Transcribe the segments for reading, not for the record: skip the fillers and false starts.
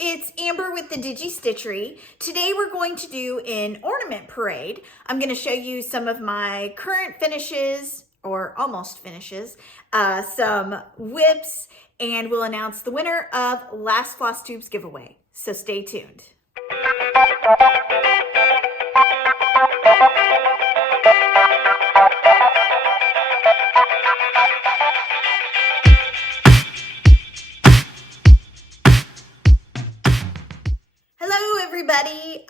it's Amber with the Digi Stitchery. Today we're going to do an ornament parade. I'm going to show you some of my current finishes, or almost finishes, some whips, and we'll announce the winner of last Flosstube's giveaway. So stay tuned. Everybody,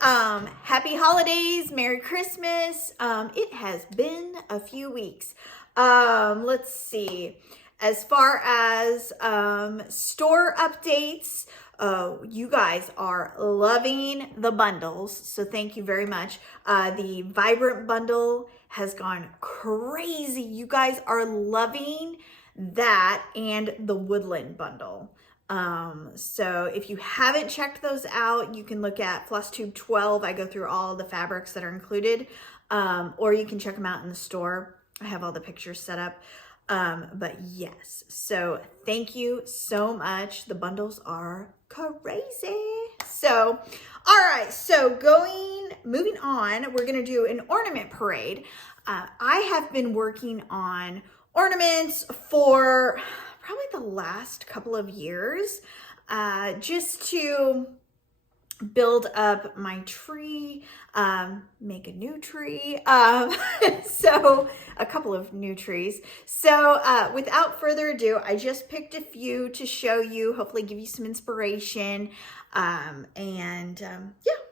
happy holidays, Merry Christmas. It has been a few weeks. Let's see, as far as store updates, you guys are loving the bundles, so thank you very much. The Vibrant bundle has gone crazy. You guys are loving that, and the Woodland bundle. So if you haven't checked those out, you can look at Flosstube 12. I go through all the fabrics that are included, or you can check them out in the store. I have all the pictures set up. But yes, so thank you so much. The bundles are crazy. So, all right, so moving on, we're going to do an ornament parade. I have been working on ornaments for probably the last couple of years, just to build up my tree, make a new tree, so a couple of new trees. So without further ado, I just picked a few to show you, hopefully give you some inspiration, yeah,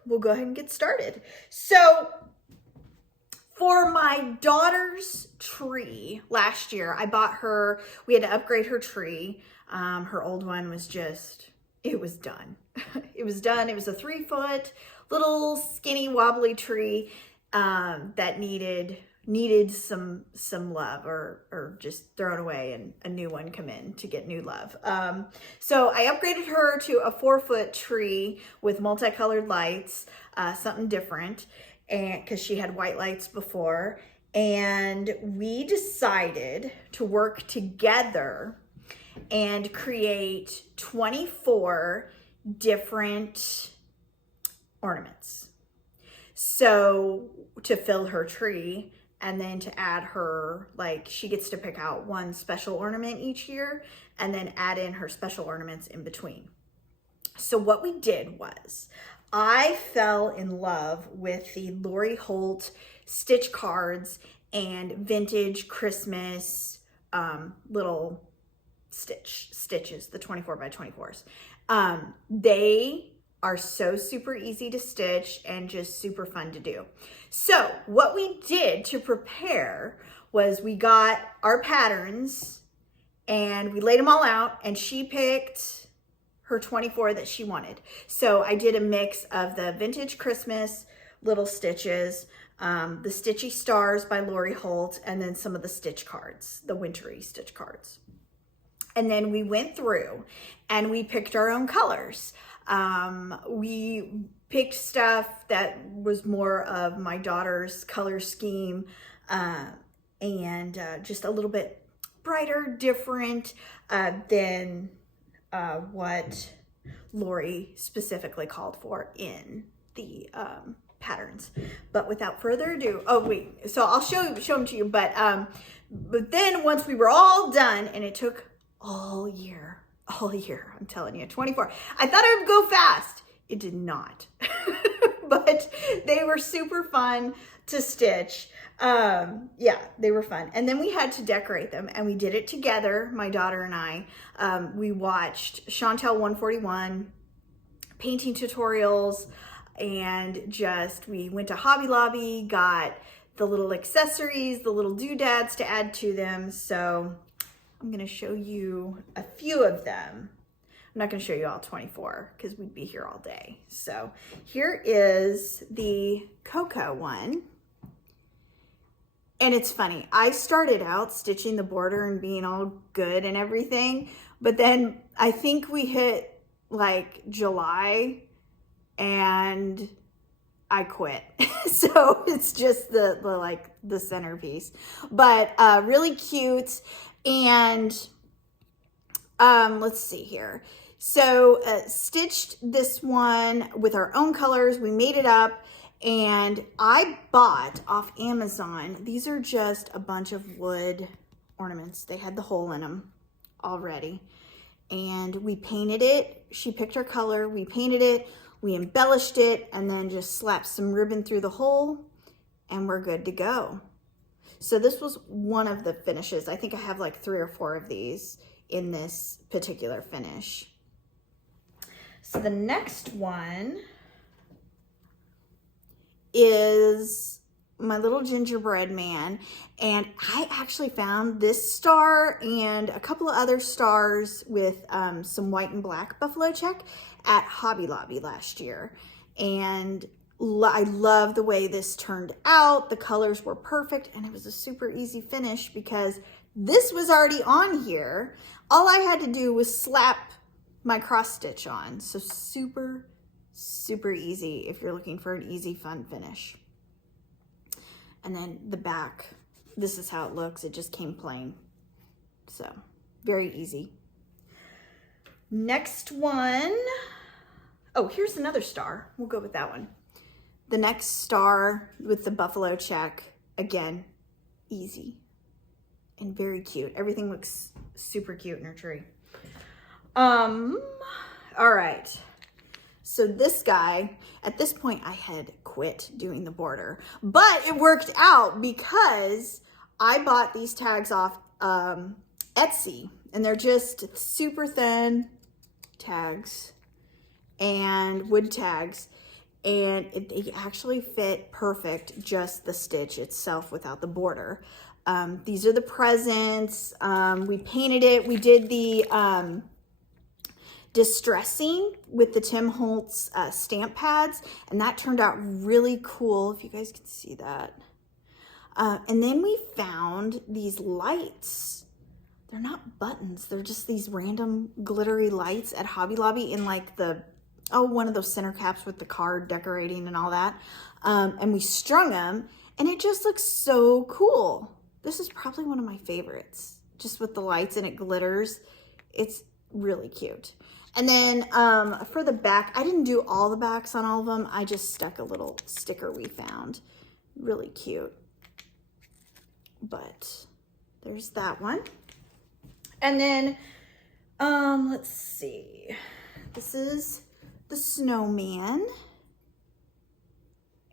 we'll go ahead and get started. So for my daughter's tree last year, I bought her, we had to upgrade her tree. Her old one was just, it was done. It was done. It was a 3-foot little skinny wobbly tree that needed some love, or just thrown away and a new one come in to get new love. So I upgraded her to a 4-foot tree with multicolored lights, something different. And because she had white lights before, and we decided to work together and create 24 different ornaments. So to fill her tree, and then to add her, like, she gets to pick out one special ornament each year and then add in her special ornaments in between. So what we did was, I fell in love with the Holt stitch cards and vintage Christmas little stitches, the 24 by 24s. They are so super easy to stitch and just super fun to do. So what we did to prepare was, we got our patterns and we laid them all out, and she picked her 24 that she wanted. So I did a mix of the vintage Christmas little stitches, the Stitchy Stars by Holt, and then some of the stitch cards, the wintry stitch cards. And then we went through and we picked our own colors. We picked stuff that was more of my daughter's color scheme, and just a little bit brighter, different than what Lori specifically called for in the patterns. But without further ado, oh wait, so I'll show them to you, but then once we were all done, and it took all year, I'm telling you, 24. I thought it would go fast. It did not. But they were super fun to stitch. Yeah, they were fun. And then we had to decorate them, and we did it together, my daughter and I. We watched Chantel 141 painting tutorials, and we went to Hobby Lobby, got the little accessories, the little doodads to add to them. So I'm going to show you a few of them. I'm not going to show you all 24 because we'd be here all day. So here is the Cocoa one. And it's funny, I started out stitching the border and being all good and everything, but then I think we hit like July and I quit. So it's just the centerpiece, but really cute. And let's see here. So stitched this one with our own colors. We made it up, and I bought off Amazon. These are just a bunch of wood ornaments. They had the hole in them already. And we painted it. She picked her color. We painted it. We embellished it, and then just slapped some ribbon through the hole, and we're good to go. So this was one of the finishes. I think I have like 3 or 4 of these in this particular finish. So the next one is my little gingerbread man, and I actually found this star and a couple of other stars with some white and black buffalo check at Hobby Lobby last year, and I love the way this turned out. The colors were perfect, and it was a super easy finish because this was already on here. All I had to do was slap my cross stitch on. So super, super easy if you're looking for an easy, fun finish. And then the back, this is how it looks. It just came plain. So very easy. Next one. Oh, here's another star. We'll go with that one. The next star with the buffalo check, again, easy and very cute. Everything looks super cute in her tree. All right. So this guy, at this point I had quit doing the border, but it worked out because I bought these tags off Etsy, and they're just super thin tags and wood tags. And they actually fit perfect, just the stitch itself without the border. These are the presents. We painted it. We did the distressing with the Tim Holtz stamp pads, and that turned out really cool, if you guys can see that. And then we found these lights. They're not buttons. They're just these random glittery lights at Hobby Lobby in like the one of those center caps with the card decorating and all that. And we strung them, and it just looks so cool. This is probably one of my favorites, just with the lights and it glitters. It's really cute. And then for the back, I didn't do all the backs on all of them. I just stuck a little sticker we found. Really cute. But there's that one. And then, let's see. This is the snowman,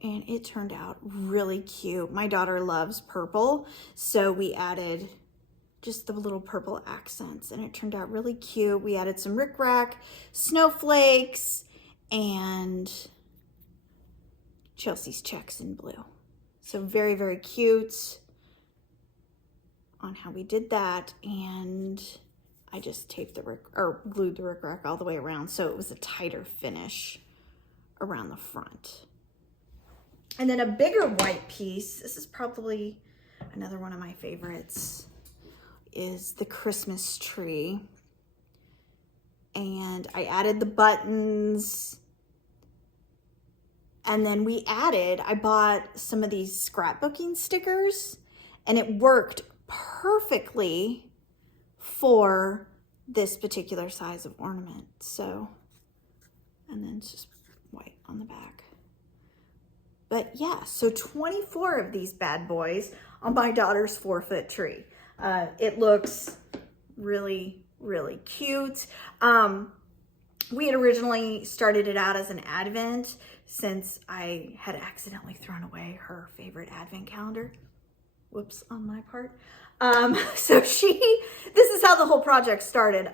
and it turned out really cute. My daughter loves purple, so we added just the little purple accents, and it turned out really cute. We added some rickrack, snowflakes, and Chelsea's checks in blue. So very, very cute on how we did that. And I just taped glued the rickrack all the way around, so it was a tighter finish around the front. And then a bigger white piece, this is probably another one of my favorites, is the Christmas tree. And I added the buttons, and then I bought some of these scrapbooking stickers, and it worked perfectly for this particular size of ornament. So, and then it's just white on the back. But yeah, so 24 of these bad boys on my daughter's 4-foot tree. It looks really, really cute. We had originally started it out as an advent, since I had accidentally thrown away her favorite advent calendar. Whoops on my part. So this is how the whole project started.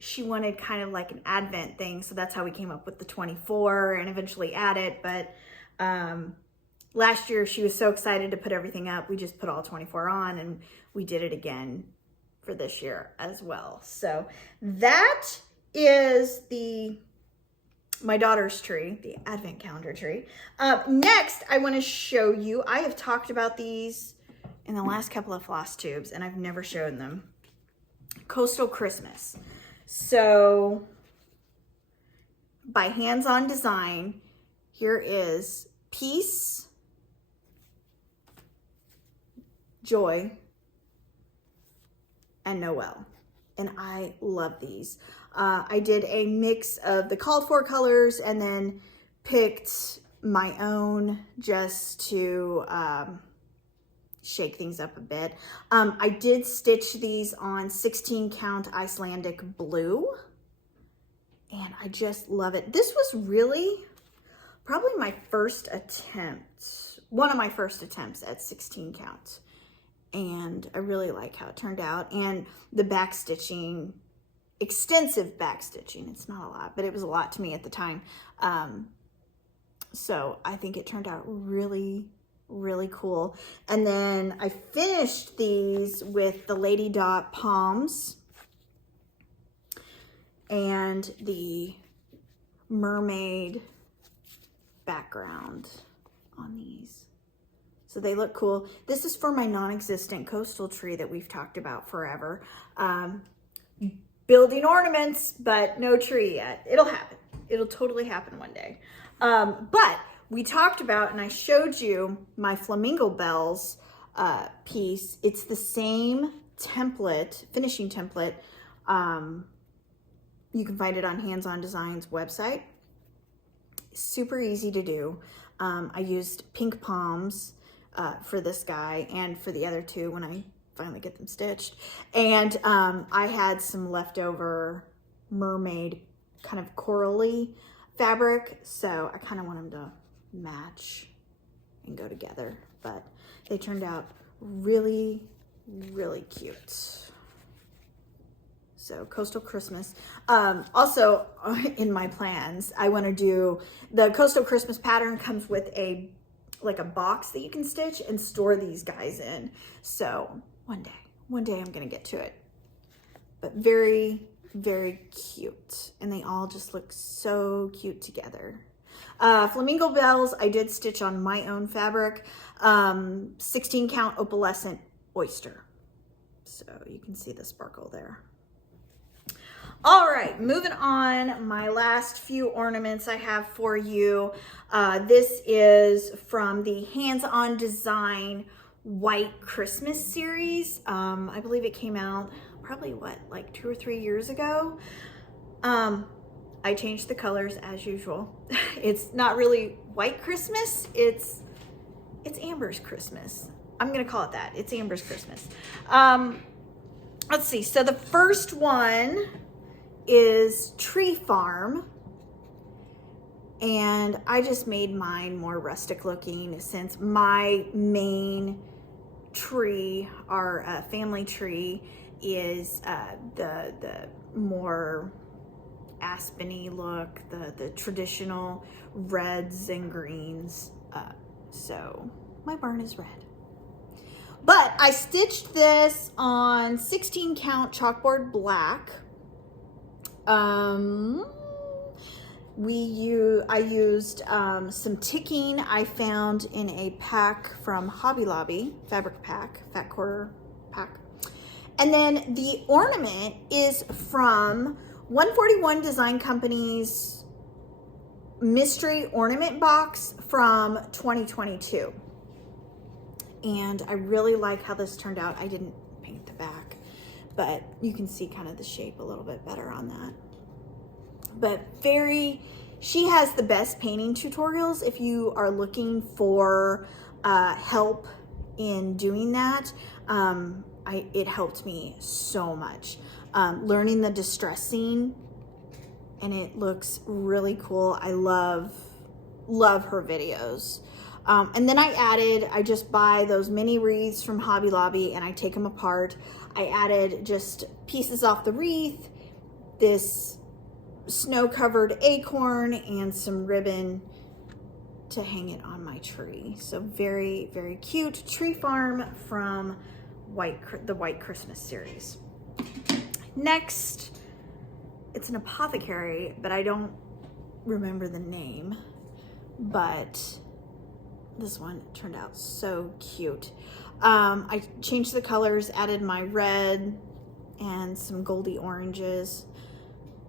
She wanted kind of like an advent thing, so that's how we came up with the 24 and eventually added. But last year she was so excited to put everything up, we just put all 24 on, and we did it again for this year as well. So that is my daughter's tree, the advent calendar tree. Next, I want to show you, I have talked about these in the last couple of floss tubes, and I've never shown them. Coastal Christmas. So by Hands On Design, here is peace, joy, and Noel. and I love these. I did a mix of the called for colors and then picked my own just to shake things up a bit. I did stitch these on 16 count Icelandic blue, and I just love it. This was really probably my first attempt, one of my first attempts at 16 count. And I really like how it turned out. And the back stitching, extensive back stitching, it's not a lot, but it was a lot to me at the time. So I think it turned out really, really cool. And then I finished these with the Lady Dot palms and the mermaid background on these. So they look cool. This is for my non-existent coastal tree that we've talked about forever. Building ornaments, but no tree yet. It'll happen. It'll totally happen one day. But we talked about, and I showed you my flamingo bells piece. It's the same template, finishing template. You can find it on Hands On Designs website. Super easy to do. I used pink palms for this guy and for the other two when I finally get them stitched. And I had some leftover mermaid kind of corally fabric, so I kind of want them to match and go together. But they turned out really, really cute. So Coastal Christmas. Also in my plans, I want to do the Coastal Christmas pattern comes with a box that you can stitch and store these guys in. So one day I'm gonna get to it. But very, very cute. And they all just look so cute together. Flamingo bells, I did stitch on my own fabric. 16 count opalescent oyster. So you can see the sparkle there. All right, moving on, my last few ornaments I have for you. This is from the Hands On Design White Christmas series. I believe it came out probably like 2 or 3 years ago. I changed the colors as usual. It's not really white Christmas, it's Amber's Christmas. I'm gonna call it that. It's Amber's Christmas. Let's see, so the first one is Tree Farm, and I just made mine more rustic looking since my main tree, our family tree, is the more aspeny look, the traditional reds and greens. So my barn is red. But I stitched this on 16 count chalkboard black. I used some ticking I found in a pack from Hobby Lobby, fabric pack, fat quarter pack. And then the ornament is from 141 Design Company's mystery ornament box from 2022. And I really like how this turned out. I didn't paint the back, but you can see kind of the shape a little bit better on that. But she has the best painting tutorials if you are looking for help in doing that. It helped me so much. Learning the distressing, and it looks really cool. I love her videos. And then I just buy those mini wreaths from Hobby Lobby and I take them apart. I added just pieces off the wreath, this snow-covered acorn, and some ribbon to hang it on my tree. So very, very cute. Tree Farm from the White Christmas series. Next, it's an apothecary, but I don't remember the name, but this one turned out so cute. I changed the colors, added my red and some goldy oranges,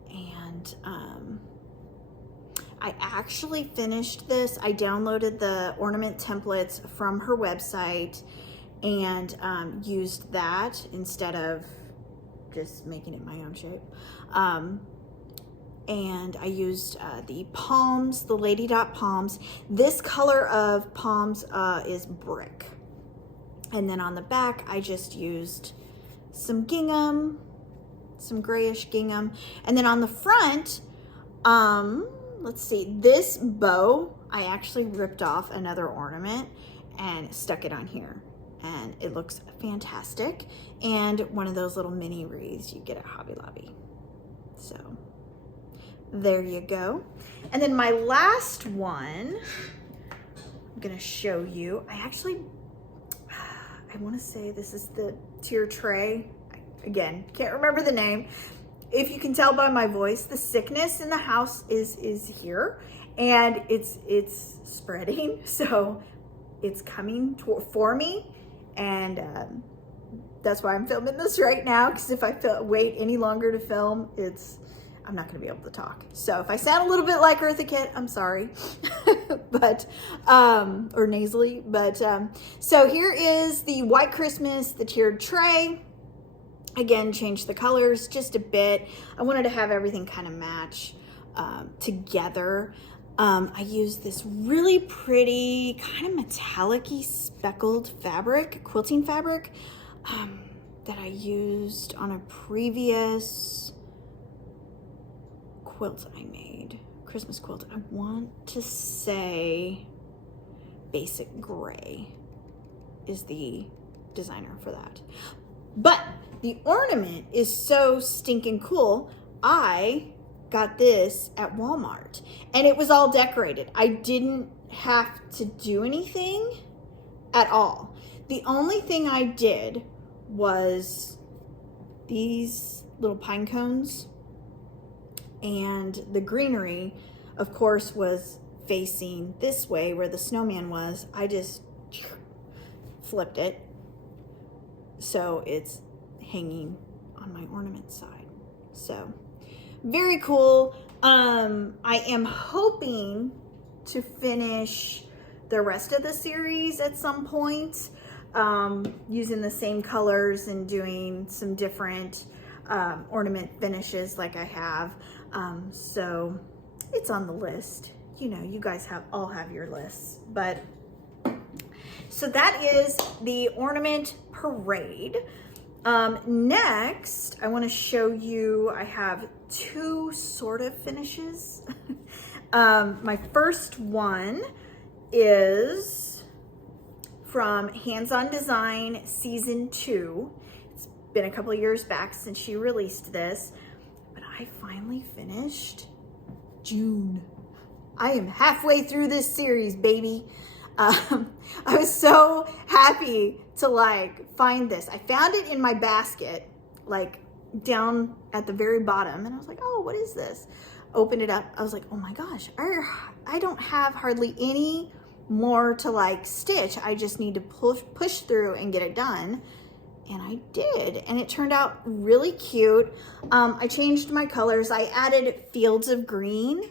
and I actually finished this. I downloaded the ornament templates from her website and used that instead of just making it my own shape. And I used the palms, the Lady Dot palms. This color of palms is brick. And then on the back, I just used some gingham, some grayish gingham. And then on the front, let's see, this bow, I actually ripped off another ornament and stuck it on here. And it looks fantastic. And one of those little mini wreaths you get at Hobby Lobby. So there you go. And then my last one, I'm gonna show you. I wanna say this is the tier tray. Again, can't remember the name. If you can tell by my voice, the sickness in the house is here and it's spreading. So it's coming for me. And that's why I'm filming this right now, because if I wait any longer to film, I'm not gonna be able to talk. So if I sound a little bit like Eartha Kitt, I'm sorry, but, or nasally, but, so here is the White Christmas, the tiered tray. Again, change the colors just a bit. I wanted to have everything kind of match together. I used this really pretty kind of metallic-y speckled fabric, quilting fabric, that I used on a previous quilt I made, Christmas quilt. I want to say Basic Gray is the designer for that. But the ornament is so stinking cool. I got this at Walmart and it was all decorated. I didn't have to do anything at all. The only thing I did was these little pine cones, and the greenery, of course, was facing this way where the snowman was. I just flipped it so it's hanging on my ornament side. So very cool. I am hoping to finish the rest of the series at some point, using the same colors and doing some different ornament finishes like I have. So it's on the list. You know, you guys all have your lists, but so that is the ornament parade. Next, I want to show you, I have two sort of finishes. My first one is from Hands On Design Season 2. It's been a couple of years back since she released this, but I finally finished June. I am halfway through this series, baby. I was so happy to find this. I found it in my basket, down at the very bottom, and I was like, oh, what is this? Opened it up. I was like, oh my gosh, I don't have hardly any more to stitch. I just need to push through and get it done. And I did, and it turned out really cute. I changed my colors. I added Fields of Green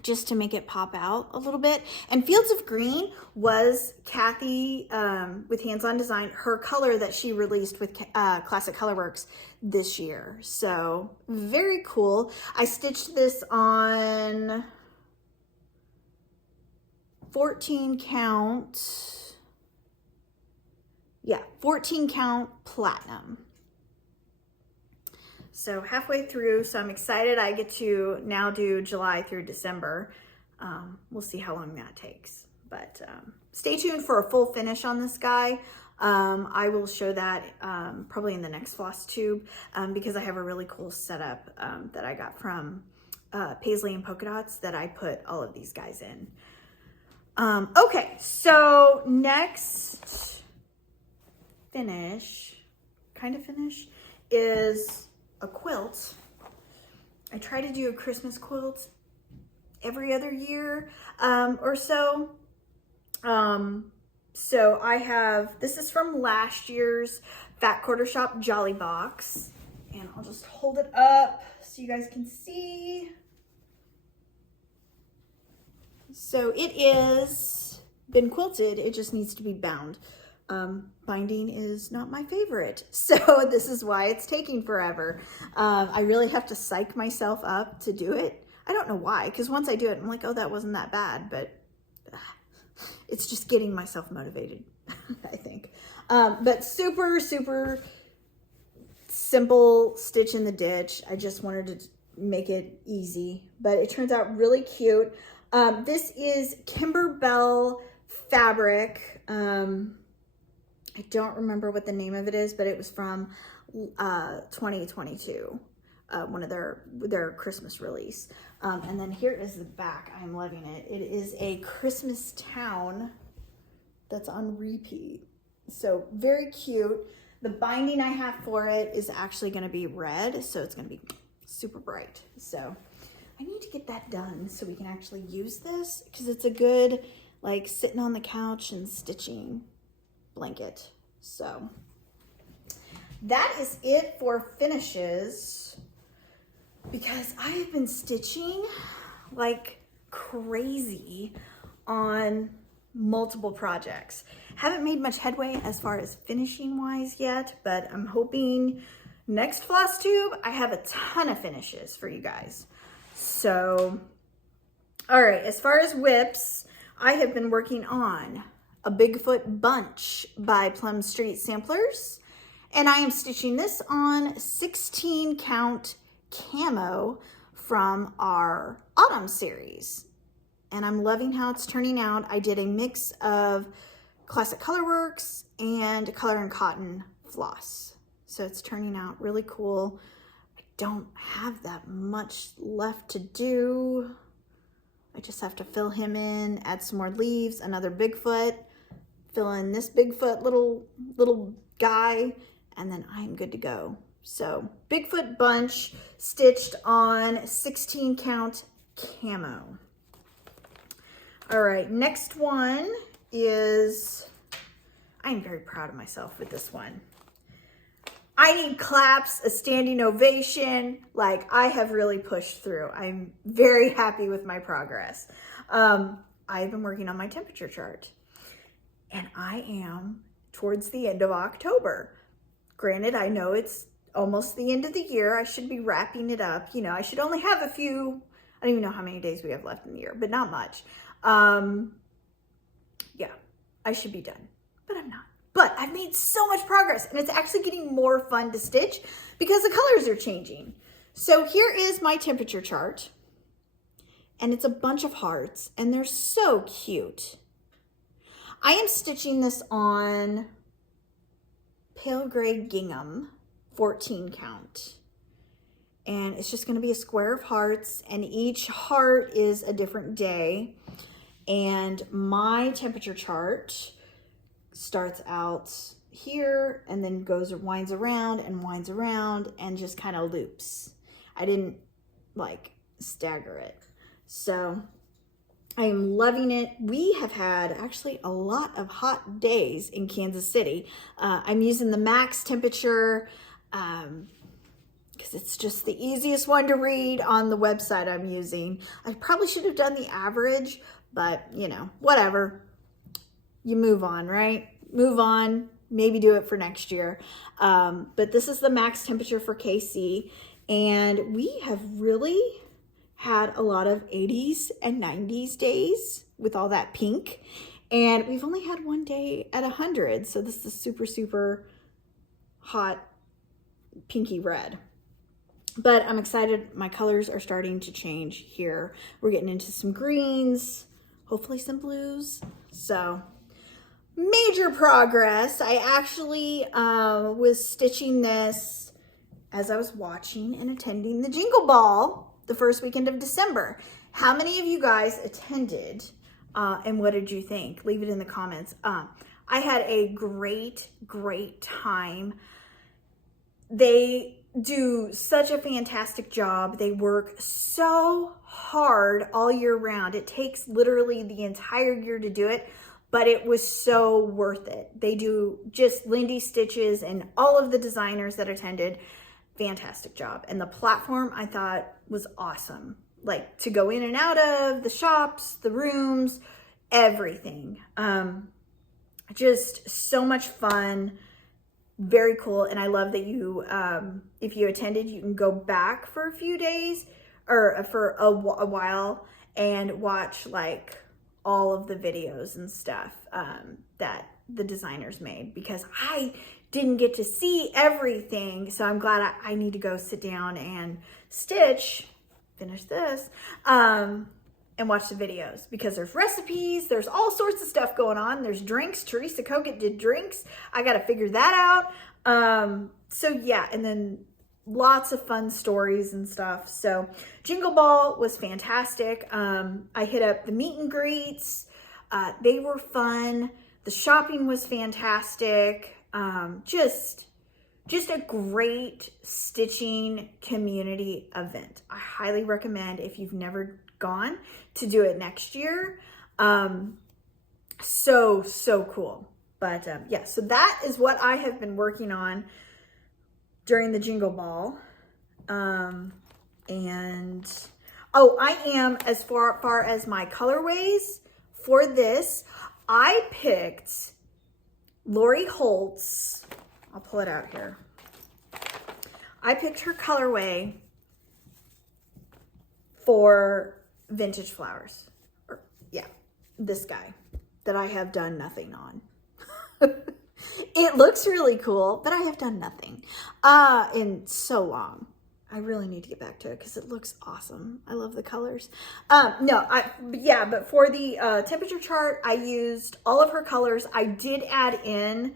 just to make it pop out a little bit. And Fields of Green was Kathy with Hands On Design, her color that she released with Classic Colorworks this year. So very cool. I stitched this on 14 count. Yeah, 14 count platinum. So halfway through, so I'm excited. I get to now do July through December. We'll see how long that takes, but stay tuned for a full finish on this guy. I will show that probably in the next Flosstube because I have a really cool setup that I got from Paisley and Polka Dots that I put all of these guys in. Okay, so next finish, is a quilt. I try to do a Christmas quilt every other year or so. So I have, this is from last year's Fat Quarter Shop Jolly Box, and I'll just hold it up so you guys can see. So it is been quilted, it just needs to be bound. Binding is not my favorite, so this is why it's taking forever. I really have to psych myself up to do it. I don't know why, because once I do it, I'm like, oh, that wasn't that bad, but it's just getting myself motivated, I think. But super, super simple stitch in the ditch. I just wanted to make it easy, but it turns out really cute. This is Kimberbell fabric. I don't remember what the name of it is, but it was from 2022, one of their Christmas release. And then here is the back. I'm loving it. It is a Christmas town that's on repeat. So very cute. The binding I have for it is actually going to be red, so it's going to be super bright. So I need to get that done so we can actually use this, because it's a good, like, sitting on the couch and stitching blanket. So that is it for finishes, because I have been stitching like crazy on multiple projects. Haven't made much headway as far as finishing wise yet, but I'm hoping next Flosstube I have a ton of finishes for you guys. So, all right, as far as whips, I have been working on a Bigfoot bunch by Plum Street Samplers, and I am stitching this on 16 count camo from our autumn series, and I'm loving how it's turning out. I did a mix of classic Colorworks and Color and Cotton floss, so it's turning out really cool. I don't have that much left to do. I just have to fill him in, add some more leaves, another Bigfoot, fill in this Bigfoot little guy, and then I'm good to go. So Bigfoot bunch stitched on 16 count camo. All right, next one is, I'm very proud of myself with this one. I need claps, a standing ovation. Like, I have really pushed through. I'm very happy with my progress. I've been working on my temperature chart, and I am towards the end of October. Granted, I know it's almost the end of the year. I should be wrapping it up. You know, I should only have a few, I don't even know how many days we have left in the year, but not much. Yeah, I should be done, but I'm not. But I've made so much progress, and it's actually getting more fun to stitch because the colors are changing. So here is my temperature chart, and it's a bunch of hearts, and they're so cute. I am stitching this on pale gray gingham, 14 count. And it's just gonna be a square of hearts, and each heart is a different day. And my temperature chart starts out here and then winds around and just kind of loops. I didn't like stagger it. So I am loving it. We have had actually a lot of hot days in Kansas City. I'm using the max temperature because it's just the easiest one to read on the website I'm using. I probably should have done the average, but you know, whatever. You move on, right? Move on, maybe do it for next year. But this is the max temperature for KC, and we have really had a lot of 80s and 90s days with all that pink, and we've only had one day at 100, so this is super, super hot pinky red. But I'm excited. My colors are starting to change here. We're getting into some greens, hopefully some blues. So major progress. I actually was stitching this as I was watching and attending the Jingle Ball the first weekend of December. How many of you guys attended and what did you think? Leave it in the comments. I had a great time. They do such a fantastic job. They work so hard all year round. It takes literally the entire year to do it, but it was so worth it. They do just Lindy stitches, and all of the designers that attended, fantastic job. And the platform I thought was awesome. Like, to go in and out of the shops, the rooms, everything. Just so much fun. Very cool. And I love that you, if you attended, you can go back for a few days or for a while and watch like all of the videos and stuff that the designers made, because I didn't get to see everything. So I'm glad I need to go sit down and finish this, and watch the videos, because there's recipes, there's all sorts of stuff going on. There's drinks. Teresa Kogut did drinks. I got to figure that out. So yeah, and then lots of fun stories and stuff. So Jingle Ball was fantastic. I hit up the meet and greets. They were fun. The shopping was fantastic. Just a great stitching community event. I highly recommend, if you've never gone, to do it next year. So cool. But yeah, so that is what I have been working on during the Jingle Ball. And oh, I am, as far as my colorways for this, I picked Lori Holt's, I'll pull it out here. I picked her colorway for Vintage Flowers. Yeah, this guy that I have done nothing on. It looks really cool, but I have done nothing in so long. I really need to get back to it because it looks awesome. I love the colors. But for the temperature chart, I used all of her colors. I did add in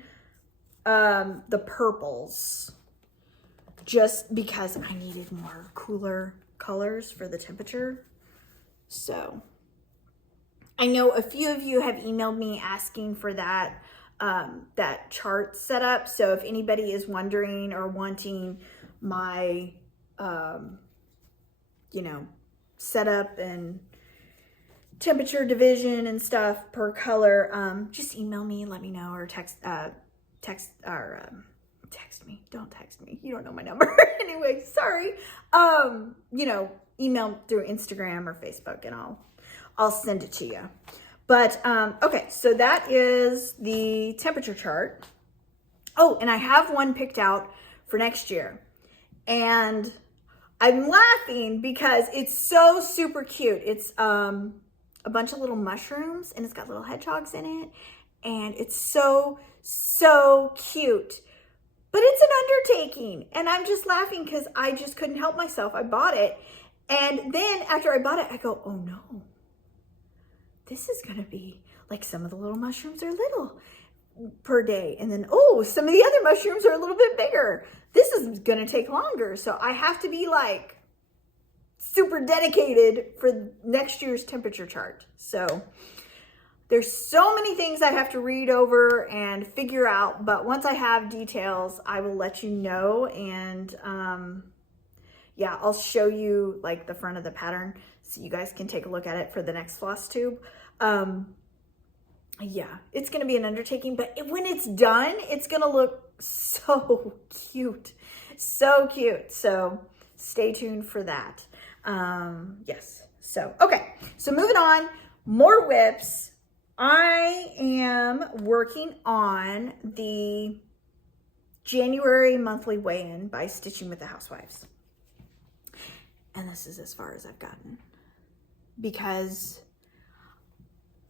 the purples just because I needed more cooler colors for the temperature. So I know a few of you have emailed me asking for that chart set up. So if anybody is wondering or wanting my setup and temperature division and stuff per color, just email me, let me know, or text me. Don't text me. You don't know my number. Anyway, sorry. Email through Instagram or Facebook, and I'll send it to you. But okay, so that is the temperature chart. Oh, and I have one picked out for next year. And I'm laughing because it's so super cute. It's a bunch of little mushrooms, and it's got little hedgehogs in it. And it's so cute. But it's an undertaking. And I'm just laughing because I just couldn't help myself. I bought it. And then after I bought it, I go, oh no. This is going to be like, some of the little mushrooms are little per day. And then, oh, some of the other mushrooms are a little bit bigger. This is going to take longer. So I have to be like super dedicated for next year's temperature chart. So there's so many things I have to read over and figure out. But once I have details, I will let you know. And yeah, I'll show you like the front of the pattern so you guys can take a look at it for the next Flosstube. Yeah, it's going to be an undertaking, but when it's done, it's going to look so cute. So cute. So stay tuned for that. Yes. So, okay. So moving on, more whips. I am working on the January monthly weigh-in by Stitching with the Housewives. And this is as far as I've gotten. Because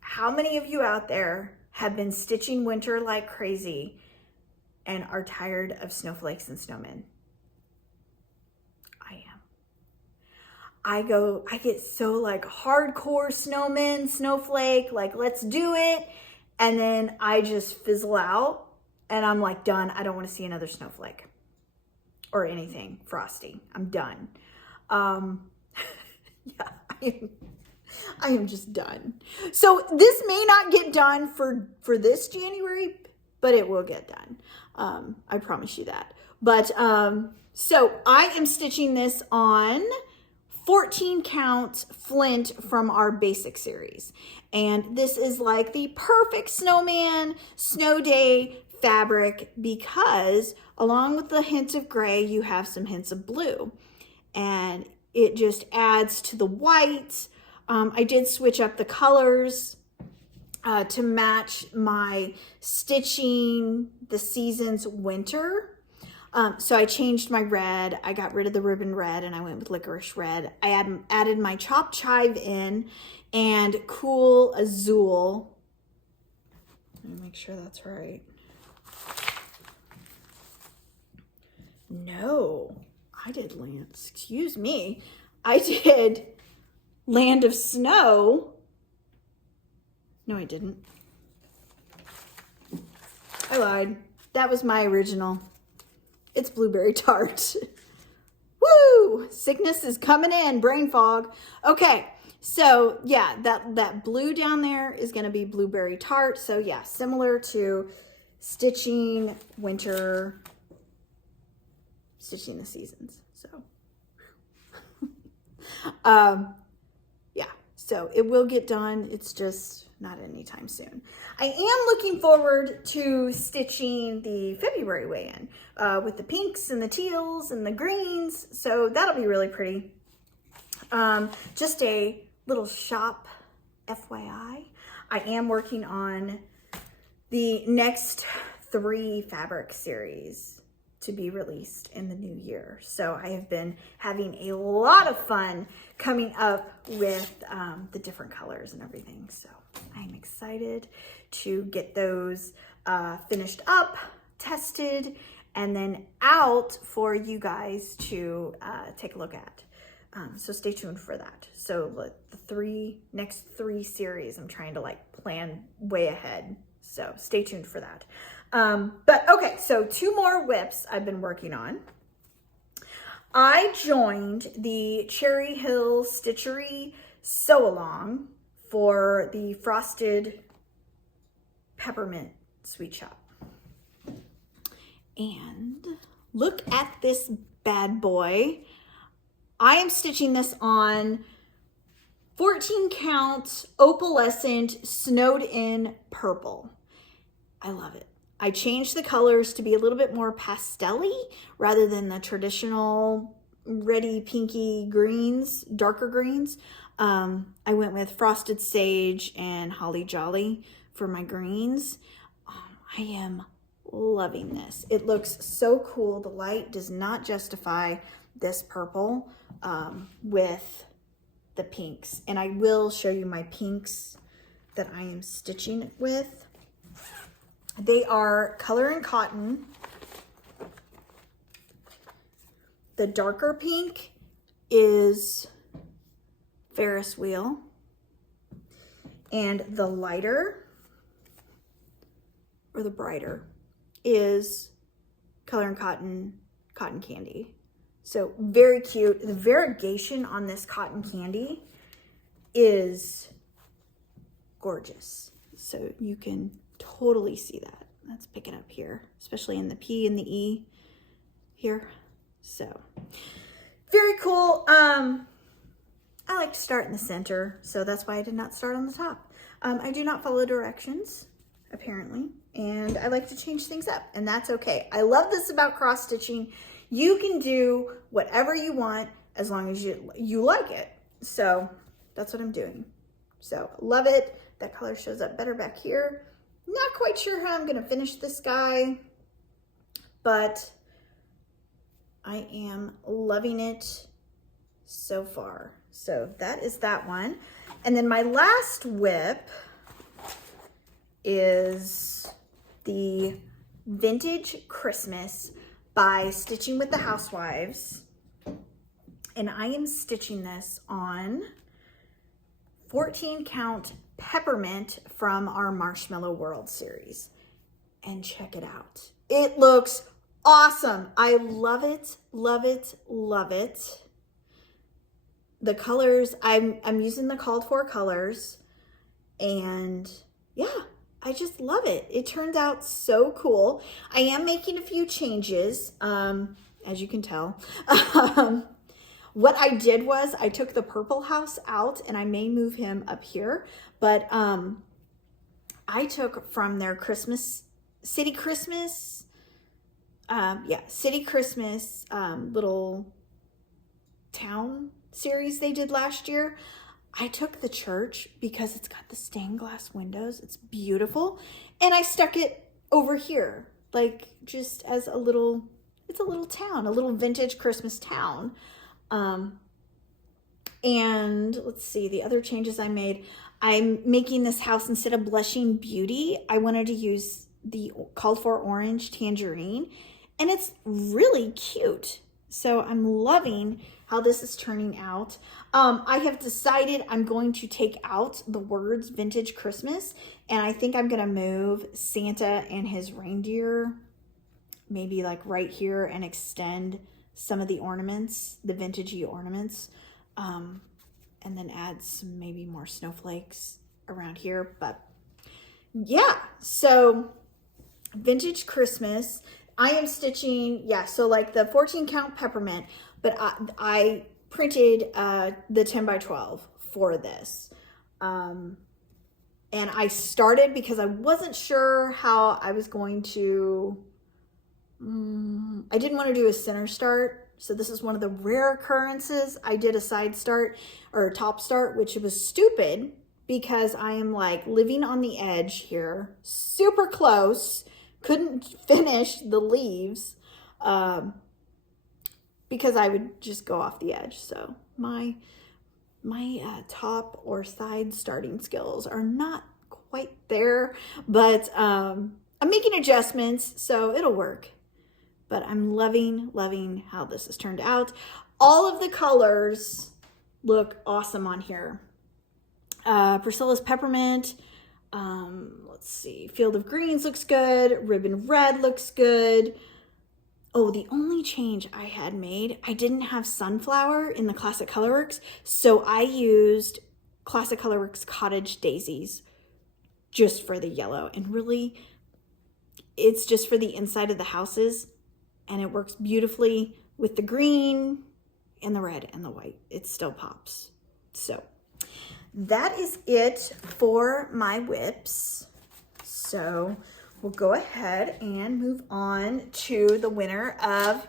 how many of you out there have been stitching winter like crazy and are tired of snowflakes and snowmen? I am. I get so like hardcore snowman, snowflake, like let's do it. And then I just fizzle out and I'm like done. I don't want to see another snowflake or anything frosty. I'm done. Yeah, I am just done. So this may not get done for this January, but it will get done. I promise you that. But so I am stitching this on 14 count Flint from our basic series. And this is like the perfect snowman, snow day fabric because along with the hints of gray, you have some hints of blue. And it just adds to the white. I did switch up the colors to match my Stitching the Seasons winter. So I changed my red. I got rid of the ribbon red and I went with licorice red. I added my chopped chive in and cool azul. Let me make sure that's right. No, I did excuse me. I did Land of Snow. No, I didn't. I lied. That was my original. It's Blueberry Tart. Woo! Sickness is coming in. Brain fog. Okay. So yeah, that blue down there is going to be Blueberry Tart. So yeah, similar to Stitching Winter, Stitching the Seasons. So yeah, so it will get done. It's just not anytime soon. I am looking forward to stitching the February weigh-in with the pinks and the teals and the greens. So that'll be really pretty. Just a little shop FYI. I am working on the next 3 fabric series to be released in the new year. So I have been having a lot of fun coming up with the different colors and everything. So I'm excited to get those finished up, tested, and then out for you guys to take a look at. So stay tuned for that. So the next three series, I'm trying to like plan way ahead. So stay tuned for that. But okay, so 2 more whips I've been working on. I joined the Cherry Hill Stitchery sew along for the Frosted Peppermint Sweet Shop. And look at this bad boy. I am stitching this on 14 count Opalescent snowed in purple. I love it. I changed the colors to be a little bit more pastel-y rather than the traditional reddy pinky greens, darker greens. I went with Frosted Sage and Holly Jolly for my greens. I am loving this. It looks so cool. The light does not justify this purple with the pinks. And I will show you my pinks that I am stitching it with. They are Color and Cotton. The darker pink is Ferris Wheel. And the lighter, or the brighter, is Color and Cotton, Cotton Candy. So very cute. The variegation on this cotton candy is gorgeous. So you can totally see that. Let's pick it up here, especially in the P and the E here. So very cool. I like to start in the center, so that's why I did not start on the top. I do not follow directions, apparently, and I like to change things up, and that's okay. I love this about cross stitching. You can do whatever you want as long as you like it. So that's what I'm doing. So love it. That color shows up better back here. Not quite sure how I'm going to finish this guy, but I am loving it so far. So that is that one. And then my last whip is the Vintage Christmas by Stitching with the Housewives. And I am stitching this on 14 count Peppermint from our Marshmallow World series. And check it out. It looks awesome. I love it, love it, love it. The colors, I'm using the called for colors, and yeah, I just love it. It turned out so cool. I am making a few changes, as you can tell. What I did was I took the purple house out, and I may move him up here, but I took from their City Christmas little town series they did last year. I took the church because it's got the stained glass windows. It's beautiful. And I stuck it over here, like just as a little, it's a little town, a little vintage Christmas town. And let's see, the other changes I made. I'm making this house, instead of Blushing Beauty, I wanted to use the called for orange tangerine, and it's really cute. So I'm loving how this is turning out. I have decided I'm going to take out the words Vintage Christmas, and I think I'm gonna move Santa and his reindeer maybe like right here and extend some of the ornaments, the vintagey ornaments, and then add some maybe more snowflakes around here. But yeah, so Vintage Christmas. I am stitching, yeah, so like the 14 count peppermint, but I printed the 10 by 12 for this. And I started because I wasn't sure how I was going to, I didn't want to do a center start. So this is one of the rare occurrences. I did a side start or a top start, which was stupid because I am like living on the edge here, super close. Couldn't finish the leaves because I would just go off the edge. So my top or side starting skills are not quite there, but I'm making adjustments, so it'll work. But I'm loving how this has turned out. All of the colors look awesome on here. Priscilla's Peppermint, let's see, Field of Greens looks good. Ribbon Red looks good. Oh, the only change I had made, I didn't have Sunflower in the Classic Colorworks, so I used Classic Colorworks Cottage Daisies just for the yellow. And really, it's just for the inside of the houses, and it works beautifully with the green and the red and the white. It still pops. So that is it for my whips. So we'll go ahead and move on to the winner of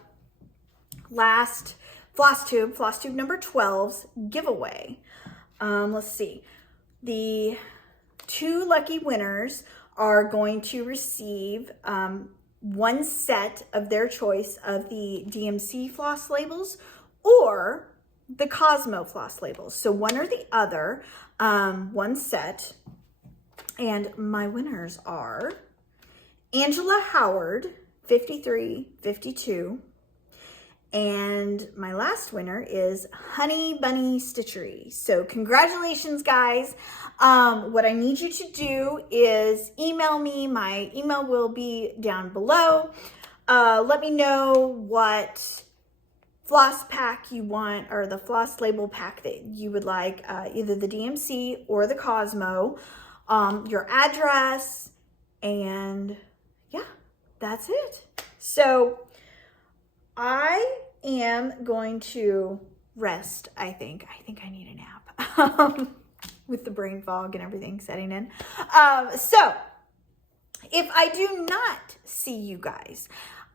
last Flosstube number 12's giveaway. Let's see. The two lucky winners are going to receive one set of their choice of the DMC floss labels or the Cosmo floss labels. So one or the other, one set. And my winners are Angela Howard, 5352. And my last winner is Honey Bunny Stitchery. So congratulations, guys. What I need you to do is email me. My email will be down below. Let me know what floss pack you want, or the floss label pack that you would like, either the DMC or the Cosmo, your address, and yeah, that's it. So I am going to rest, I think. I need a nap with the brain fog and everything setting in. So if I do not see you guys,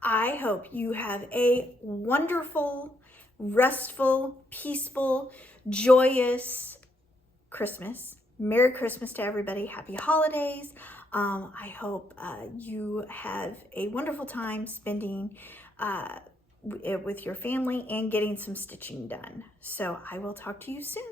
I hope you have a wonderful, restful, peaceful, joyous Christmas. Merry Christmas to everybody. Happy holidays. I hope you have a wonderful time spending with your family and getting some stitching done. So I will talk to you soon.